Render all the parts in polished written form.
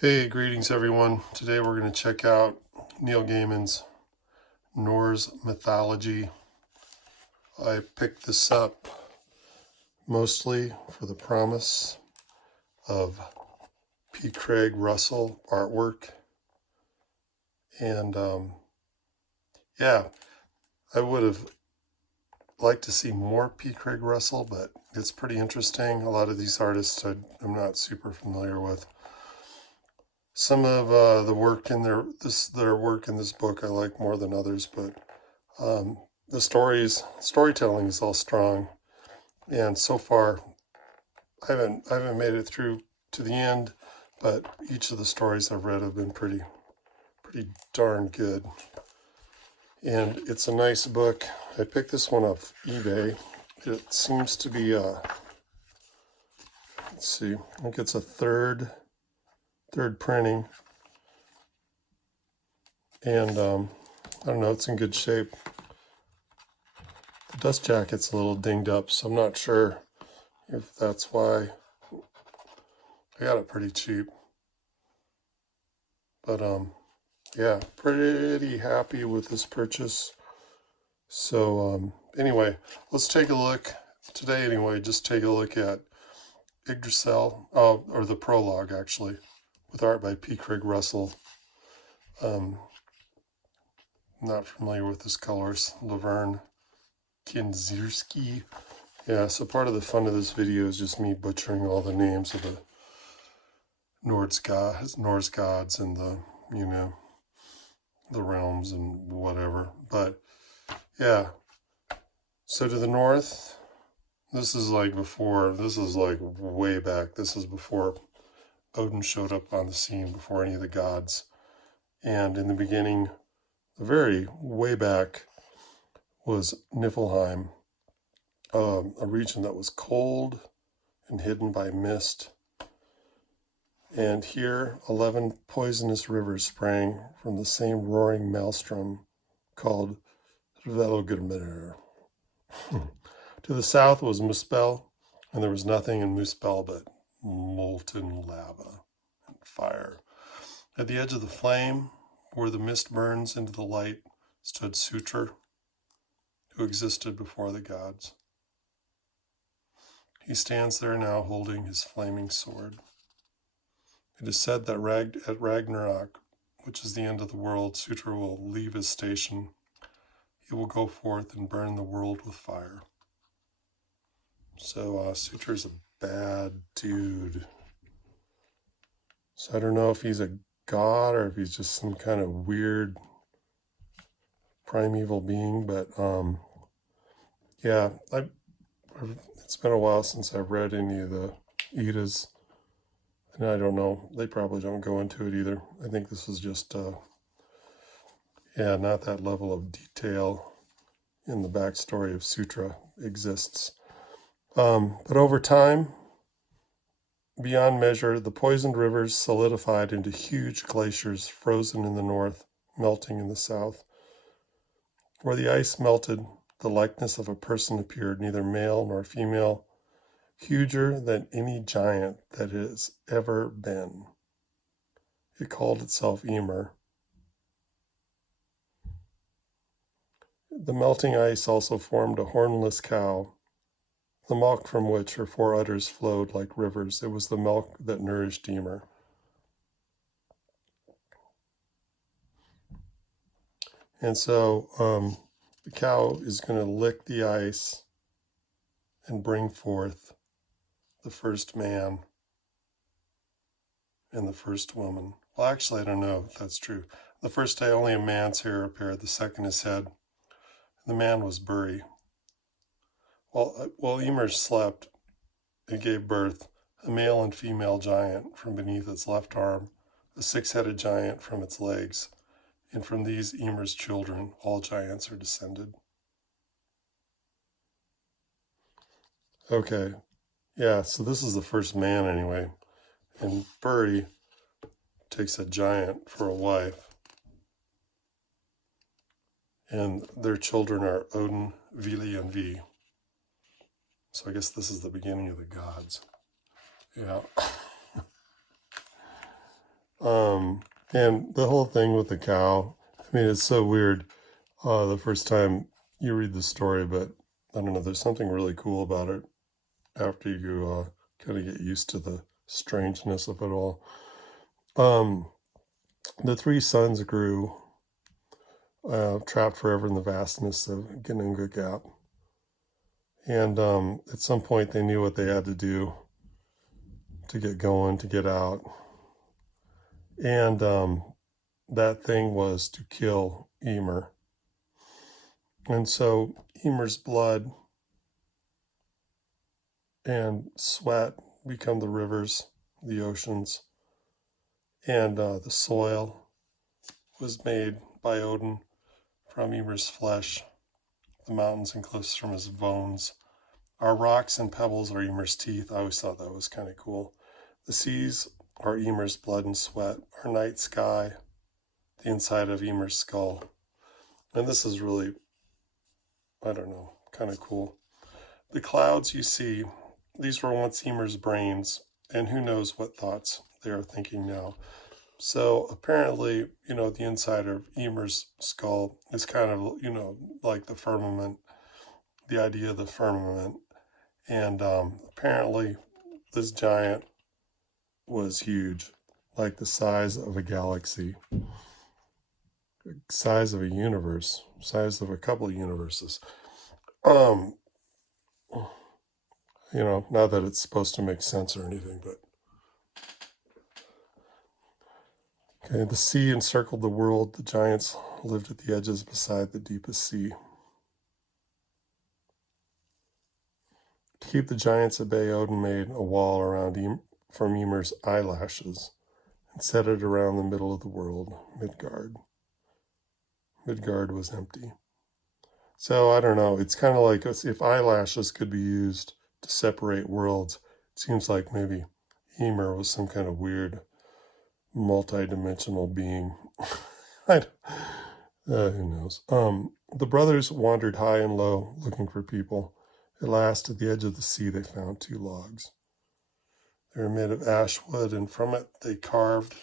Hey, greetings everyone. Today we're going to check out Neil Gaiman's Norse Mythology. I picked this up mostly for the promise of P. Craig Russell artwork. And yeah, I would have liked to see more P. Craig Russell, but it's pretty interesting. A lot of these artists I'm not super familiar with. Some of the work in their work in this book I like more than others, but the storytelling is all strong, and so far I haven't made it through to the end, but each of the stories I've read have been pretty darn good, and it's a nice book. I picked this one off eBay. It seems to be let's see, I think it's a third printing, and I don't know, it's in good shape. The dust jacket's a little dinged up, so I'm not sure if that's why. I got it pretty cheap, but yeah, pretty happy with this purchase. So anyway, let's take a look today. Anyway, just take a look at Yggdrasil, or the prologue actually, with art by P. Craig Russell. Not familiar with this colorist, Laverne Kinzierski. Yeah, so part of the fun of this video is just me butchering all the names of the Norse gods and the, the realms and whatever. But yeah, so to the north, this is like way back. This is before Odin showed up on the scene, before any of the gods. And in the beginning, the very way back, was Niflheim, a region that was cold and hidden by mist. And here, 11 poisonous rivers sprang from the same roaring maelstrom called Velgermir. To the south was Muspel, and there was nothing in Muspel but molten lava and fire. At the edge of the flame, where the mist burns into the light, stood Surtr, who existed before the gods. He stands there now holding his flaming sword. It is said that at Ragnarok, which is the end of the world, Surtr will leave his station. He will go forth and burn the world with fire. So Surtr's a bad dude. So I don't know if he's a god or if he's just some kind of weird primeval being, but yeah, it's been a while since I've read any of the Eddas, and I don't know, they probably don't go into it either. I think this is just not that level of detail in the backstory of Surtr exists. But over time, beyond measure, the poisoned rivers solidified into huge glaciers frozen in the north, melting in the south. Where the ice melted, the likeness of a person appeared, neither male nor female, huger than any giant that has ever been. It called itself Ymir. The melting ice also formed a hornless cow, the milk from which her four udders flowed like rivers. It was the milk that nourished Ymir. And so the cow is going to lick the ice and bring forth the first man and the first woman. Well, actually, I don't know if that's true. The first day, only a man's hair appeared. The second, his head. The man was Buri. While Ymir slept, it gave birth, a male and female giant from beneath its left arm, a six-headed giant from its legs, and from these Ymir's children, all giants are descended. Okay, yeah, so this is the first man anyway, and Buri takes a giant for a wife, and their children are Odin, Vili, and Vi. So I guess this is the beginning of the gods. Yeah. And the whole thing with the cow, I mean, it's so weird the first time you read the story, but I don't know, there's something really cool about it after you kind of get used to the strangeness of it all. The three sons grew, trapped forever in the vastness of Ginnunga Gap. And at some point, they knew what they had to do to get going, to get out. And that thing was to kill Emer. And so Emer's blood and sweat become the rivers, the oceans, and the soil was made by Odin from Ymir's flesh, the mountains and cliffs from his bones. Our rocks and pebbles are Ymir's teeth. I always thought that was kind of cool. The seas are Ymir's blood and sweat. Our night sky, the inside of Ymir's skull. And this is really, I don't know, kind of cool. The clouds you see, these were once Ymir's brains, and who knows what thoughts they are thinking now. So apparently, the inside of Ymir's skull is kind of, like the firmament, the idea of the firmament. And apparently this giant was huge, like the size of a galaxy, size of a universe, size of a couple of universes. Not that it's supposed to make sense or anything, but okay, the sea encircled the world. The giants lived at the edges beside the deepest sea. To keep the giants at bay, Odin made a wall around from Ymir's eyelashes and set it around the middle of the world, Midgard. Midgard was empty. So I don't know. It's kind of like if eyelashes could be used to separate worlds, it seems like maybe Ymir was some kind of weird multi-dimensional being. Who knows? The brothers wandered high and low looking for people. At last, at the edge of the sea, they found two logs. They were made of ash wood, and from it they carved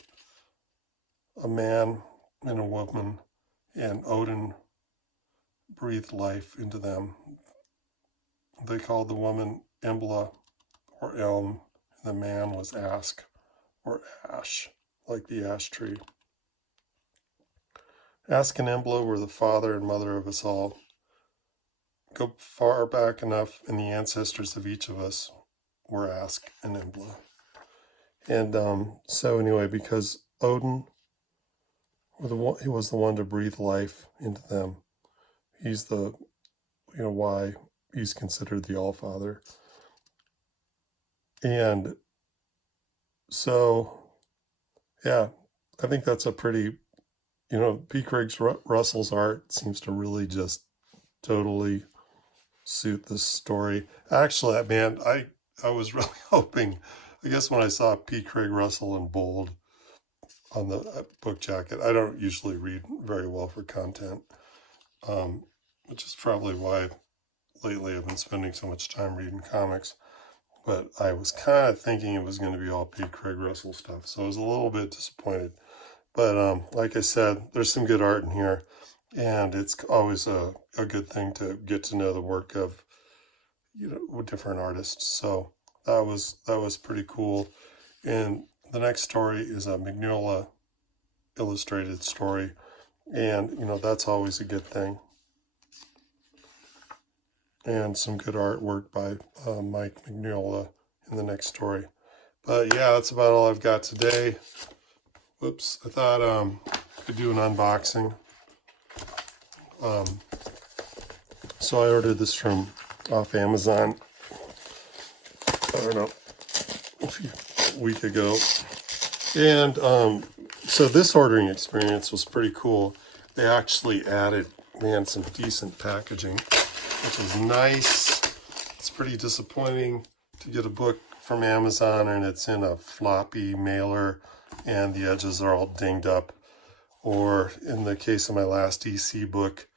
a man and a woman, and Odin breathed life into them. They called the woman Embla, or Elm, and the man was Ask, or Ash, like the ash tree. Ask and Embla were the father and mother of us all. Go far back enough, and the ancestors of each of us were Ask and Embla. And so anyway, because Odin he was the one to breathe life into them, he's the, why he's considered the All-Father. And so, yeah, I think that's a pretty, P. Craig Russell's art seems to really just totally suit this story. Actually, man, I was really hoping, I guess when I saw P. Craig Russell in bold on the book jacket, I don't usually read very well for content, which is probably why lately I've been spending so much time reading comics. But I was kind of thinking it was going to be all P. Craig Russell stuff, so I was a little bit disappointed. But like I said, there's some good art in here, and it's always a good thing to get to know the work of different artists. So that was pretty cool. And the next story is a Mignola illustrated story, and that's always a good thing. And some good artwork by Mike Mignola in the next story. But yeah, that's about all I've got today. Whoops, I thought I could do an unboxing. So I ordered this off Amazon, I don't know, a week ago. And so this ordering experience was pretty cool. They actually added, some decent packaging, which is nice. It's pretty disappointing to get a book from Amazon and it's in a floppy mailer and the edges are all dinged up. Or in the case of my last EC book,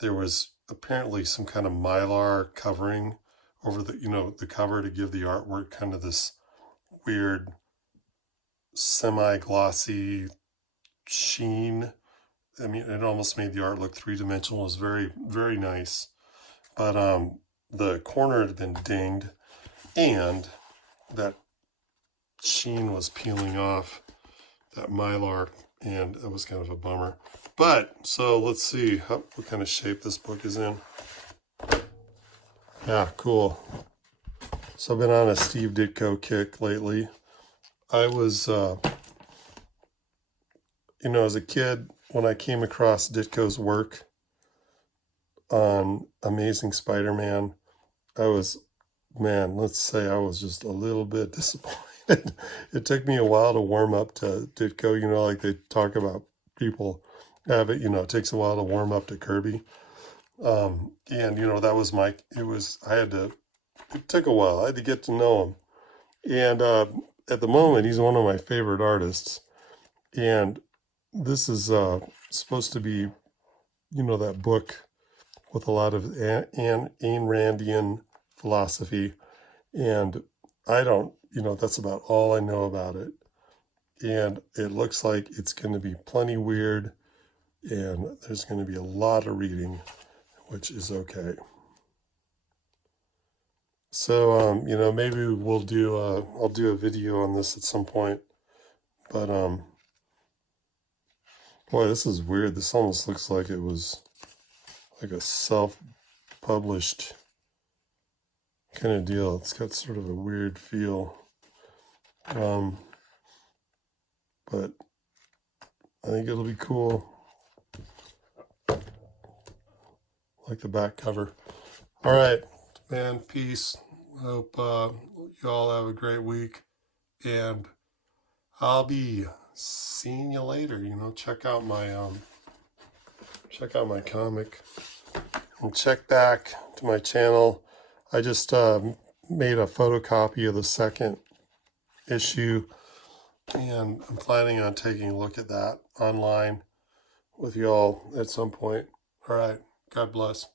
there was apparently some kind of mylar covering over the cover to give the artwork kind of this weird semi-glossy sheen. I mean, it almost made the art look three-dimensional. It was very, very nice. But the corner had been dinged, and that sheen was peeling off that Mylar, and it was kind of a bummer. But, so let's see what kind of shape this book is in. Yeah, cool. So I've been on a Steve Ditko kick lately. I was, as a kid, when I came across Ditko's work on Amazing Spider-Man, let's say I was just a little bit disappointed. It took me a while to warm up to Ditko, like they talk about people have it, it takes a while to warm up to Kirby. And, that was it took a while. I had to get to know him. And at the moment, he's one of my favorite artists. And this is supposed to be, that book with a lot of Ayn Randian philosophy. And I don't, that's about all I know about it. And it looks like it's going to be plenty weird. And there's going to be a lot of reading, which is okay. So, maybe I'll do a video on this at some point. But, boy, this is weird. This almost looks like it was like a self-published kind of deal. It's got sort of a weird feel. But I think it'll be cool. Like the back cover. All right, man, peace. Hope you all have a great week. And I'll be seeing you later. Check out my comic. And check back to my channel. I just made a photocopy of the second issue, and I'm planning on taking a look at that online with y'all at some point. All right. God bless.